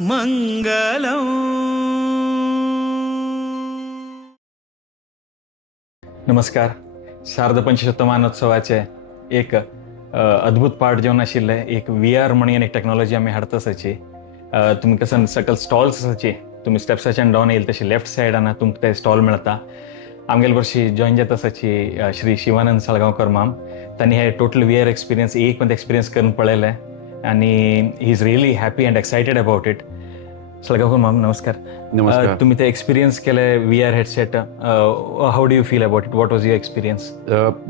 मंगलम. नमस्कार. शारद पंचशतमानोत्सवाचे एक अद्भुत पार्ट जेवन आशिल्ले एक VR म्हणून एक टेक्नॉलॉजी आमी हाडटा तसाची तुमी कसं सकल स्टॉल्स आसाची तुमी स्टेप्साच्यान डावन येयले तशी लेफ्ट सायडान तुमकां ते स्टॉल मेळटा. आमगेले वर्षी जॉईन जाता तसाची श्री शिवानंद साळगांवकर माम त्यांनी हे टोटल VR एक्सपिरियन्स एक मध्ये एक्सपिरियन्स करून पळयले आणि he is really happy and excited about it. Salgaonkar ma'am नमस्कार. नमस्कार. तुम्ही ते एक्सपिरियन्स केले VR headset. How do you feel about it? What was your experience?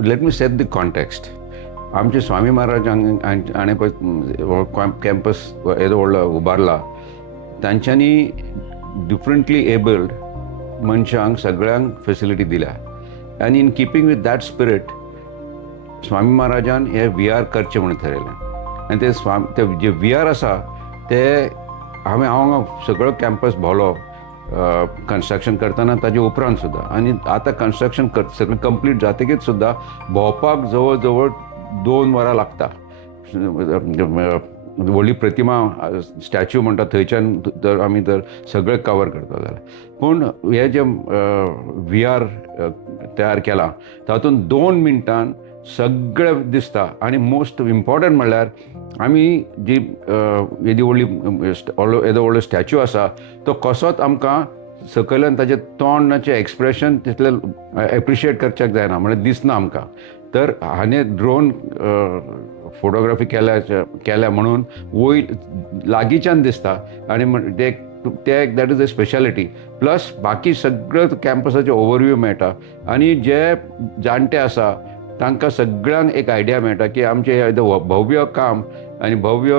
Let me set the context. आमचे स्वामी महाराज हाणें पळय कॅम्पस येदो व्हडलो उबारला तांच्यांनी डिफरंटली एबल्ड मनशांक सगळ्यांक फेसिलिटी दिल्या आनी in keeping with that spirit Swami महाराजान हे VR करचें म्हणून थारायलें. आनी ते जे VR आसा ते हांव सगळो कॅम्पस भोवलो कन्स्ट्रक्शन करतना ताजे उपरांत सुद्दां आनी आतां कन्स्ट्रक्शन सगळें कंप्लीट जातकीच सुद्दां भोंवपाक जवळ जवळ 2 वरां लागता. व्हडली प्रतिमा स्टॅच्यू म्हणटा थंयच्यान तर आमी तर सगळें कवर करता जाल्यार. पूण हे जे VR तयार केलां तातूंत 2 मिनटान सगळें दिसता. आनी मोस्ट इम्पॉर्टंट म्हणल्यार आमी जी येदी येदो व्हडलो स्टॅच्यू आसा तो कसोच आमकां सकयल्यान ताजें तोंडाचें एक्सप्रेशन तितलें एप्रिशिएट करच्याक जायना म्हणजे दिसना आमकां. तर हाणें ड्रोन फोटोग्राफी केल्या म्हणून वयर लागींच्यान दिसता आनी ते that is a speciality. Plus बाकी सगळ्यो कॅम्पसाचे ओवरव्यू मेळटा आनी जे जाणटे आसा तांकां सगळ्यांक एक आयडिया मेळटा की आमचें भव्य काम आनी भव्य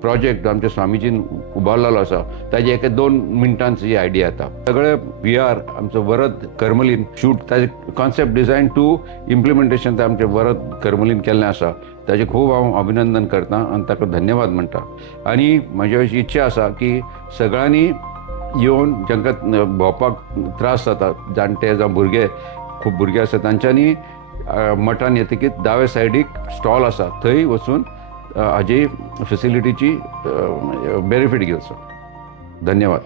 प्रोजेक्ट आमच्या स्वामीजीन उबारलेलो आसा ताजी एका 2 मिनटांची आयडिया येता. सगळे VR आमचो वरद करमलीन शूट ताजे कॉन्सेप्ट डिझायन टू इम्प्लिमेंटेशन ते आमचें वरद करमलीन केल्लें आसा. ताजें खूब हांव अभिनंदन करतां आनी ताका धन्यवाद म्हणटा. आनी म्हजी अशी इच्छा आसा की सगळ्यांनी येवन जांकां भोंवपाक त्रास जाता जाणटे जावं भुरगे खूब भुरगे आसा तांच्यांनी मठान येतकीच दावे सायडीक स्टॉल आसा थंय वचून हाजी फेसिलिटीची बेनिफीट घेवचो. धन्यवाद.